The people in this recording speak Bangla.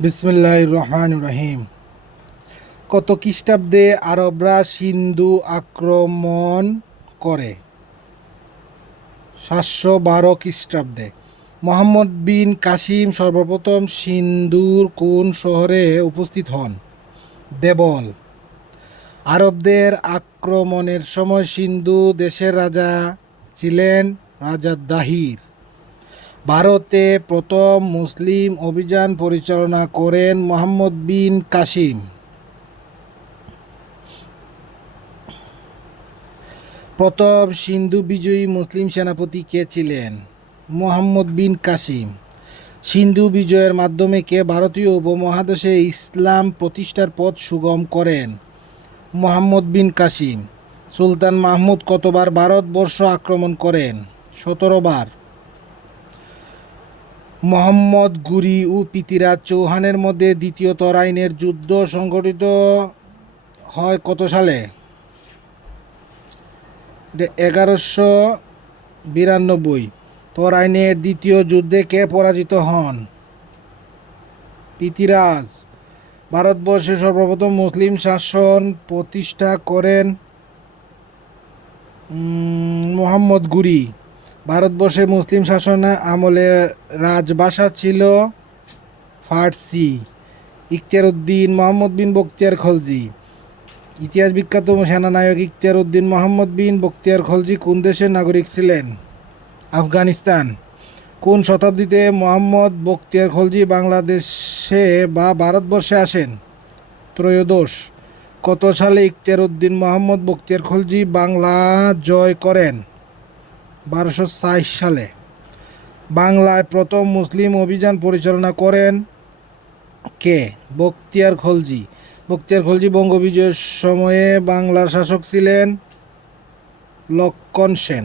বিসমিল্লাহির রহমানির রহিম। কত খ্রিস্টাব্দে আরবরা সিন্ধু আক্রমণ করে? 712 খ্রিস্টাব্দে। মোহাম্মদ বিন কাসিম সর্বপ্রথম সিন্ধুর কোন শহরে উপস্থিত হন? দেবল। আরবদের আক্রমণের সময় সিন্ধু দেশের রাজা ছিলেন রাজা দাহির। ভারতে প্রথম মুসলিম অভিযান পরিচালনা করেন মোহাম্মদ বিন কাসিম। প্রথম সিন্ধু বিজয়ী মুসলিম সেনাপতি কে ছিলেন? মোহাম্মদ বিন কাসিম। সিন্ধু বিজয়ের মাধ্যমে কে ভারতীয় উপমহাদেশে ইসলাম প্রতিষ্ঠার পথ সুগম করেন? মোহাম্মদ বিন কাসিম। সুলতান মাহমুদ কতবার ভারতবর্ষ আক্রমণ করেন? 17 বার। মোহাম্মদ ঘুরি ও পৃথ্বীরাজ চৌহানের মধ্যে দ্বিতীয় তরাইনের যুদ্ধ সংঘটিত হয় কত সালে? 1192। তরাইনের দ্বিতীয় যুদ্ধে কে পরাজিত হন? পৃথ্বীরাজ। ভারতবর্ষে সর্বপ্রথম মুসলিম শাসন প্রতিষ্ঠা করেন মোহাম্মদ ঘুরি। ভারতবর্ষে মুসলিম শাসন আমলে রাজভাষা ছিল ফার্সি। ইখতিয়ার উদ্দিন মোহাম্মদ বিন বখতিয়ার খলজি। ইতিহাস বিখ্যাত সেনানায়ক ইখতিয়ার উদ্দিন মোহাম্মদ বিন বখতিয়ার খলজি কোন দেশের নাগরিক ছিলেন? আফগানিস্তান। কোন শতাব্দীতে মোহাম্মদ বখতিয়ার খলজি বাংলাদেশে বা ভারতবর্ষে আসেন? ত্রয়োদশ। কত সালে ইখতিয়ার উদ্দিন মোহাম্মদ বখতিয়ার খলজি বাংলা জয় করেন? 1260 সালে। বাংলায় প্রথম মুসলিম অভিযান পরিচালনা করেন কে? বখতিয়ার খলজি। বখতিয়ার খলজি বঙ্গবিজয়ের সময়ে বাংলার শাসক ছিলেন লক্ষণ সেন।